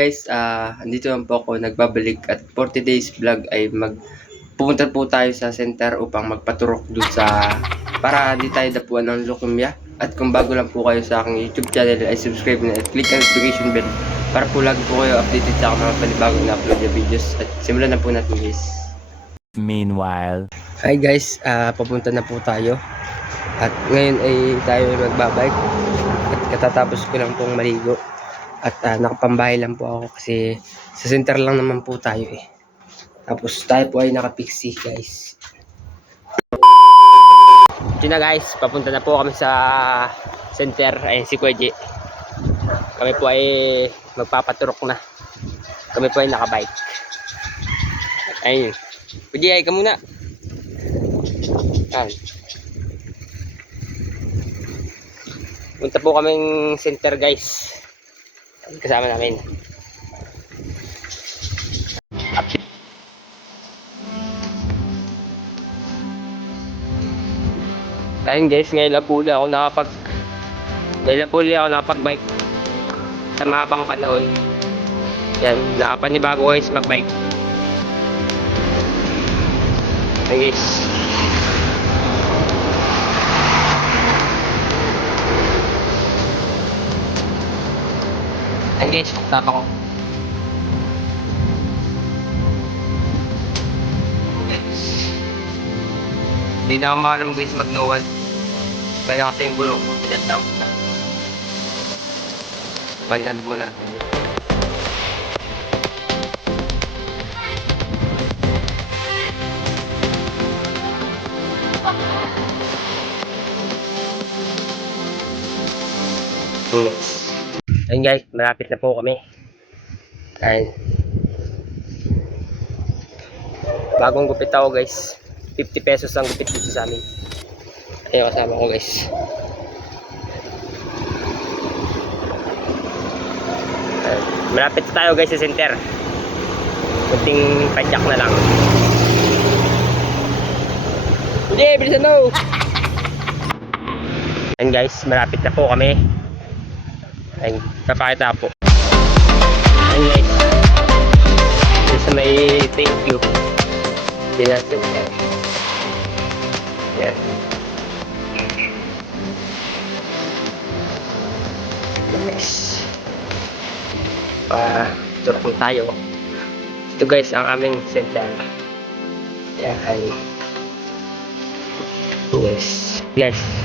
Guys, ah andito lang po ako nagbabalik at 40 days vlog ay mag pupunta po tayo sa center upang magpaturok dun sa para di tayo dapuan ng leukemia. At kung bago lang po kayo sa aking YouTube channel ay subscribe na at click ang notification bell para po lagi po kayo updated sa aking mga panibagong na-upload na videos. At simulan na po natin guys. Meanwhile, Hi guys, ah papunta na po tayo. At ngayon ay tayo ay magbabike. At katatapos ko lang pong maligo. At ah, nakapambahay lang po ako kasi sa center lang naman po tayo eh. Tapos tayo po ay nakapixie guys. Yun na guys, papunta na po kami sa center. Ayun si Kuya. Kami po ay magpapaturok na. Kami po ay nakabike. Ayun. Kuya J, ay ka muna. Yan. Punta po kaming center guys. Kasama namin. Ayun guys, ngayon lang po ulit ako nakapag ngayon lang po ulit ako nakapag bike sa mapang panahon. Yan, nakapanibago guys mag bike. Ayun guys. Ayun guys, tapa ko. Hindi na ako makalam guys mag-no-one. Kaya kasi yung bulong ko, pinatawag na. Bayan mo na. Hmm. Ayun guys, malapit na po kami. Ayun. Bagong gupit ako guys. 50 pesos ang gupit dito sa amin. Ayun kasama ko guys. Ayun. Malapit na tayo guys sa center. Kunting padyak na lang. Hindi, bilisan mo! Ayun guys, malapit na po kami. Ayun, papakita po. Ayun guys. This is may thank you. Dinasin yan. Yan. Nice. Pa, turok po tayo. Ito guys, ang aming center. Yan. Yes. Yes.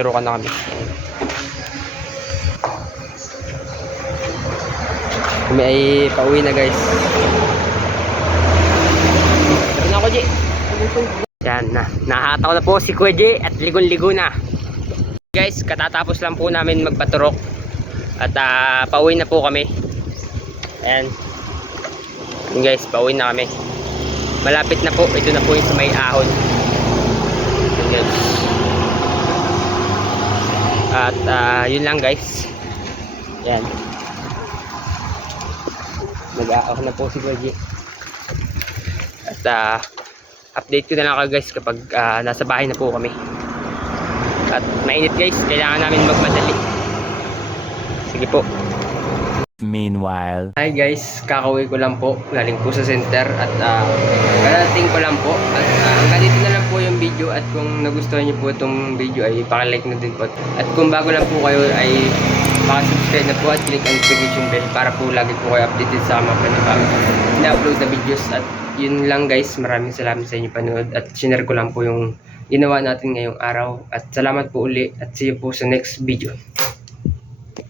Magpaturukan na kami. Kami ay pauwi na guys. Na ako, G. Yan na. Nahataw na po si Kuya J at ligon-ligo na. Guys, katatapos lang po namin magpaturok. At ah, pauwi na po kami. Ayan. Yun guys, pauwi na kami. Malapit na po. Ito na po yung sa may ahon. Yun guys. At ah, yun lang guys. Yan. Nag-aahon na po si J. At ah, update ko na lang kayo guys kapag ah, nasa bahay na po kami. At mainit guys, kailangan namin magmadali. Sige po. Meanwhile. Hi guys, kakauwi ko lang po. Galing po sa center at uh, karating ko lang po. At uh, hanggang dito na lang po yung video at kung nagustuhan niyo po itong video ay pakilike na din po. At kung bago lang po kayo ay pakasubscribe na po at click ang notification bell para po lagi po kayo updated sa mga panibagong na-upload na videos. At yun lang guys, maraming salamat sa inyo panood at sinare ko lang po yung ginawa natin ngayong araw. At salamat po uli at see you po sa next video.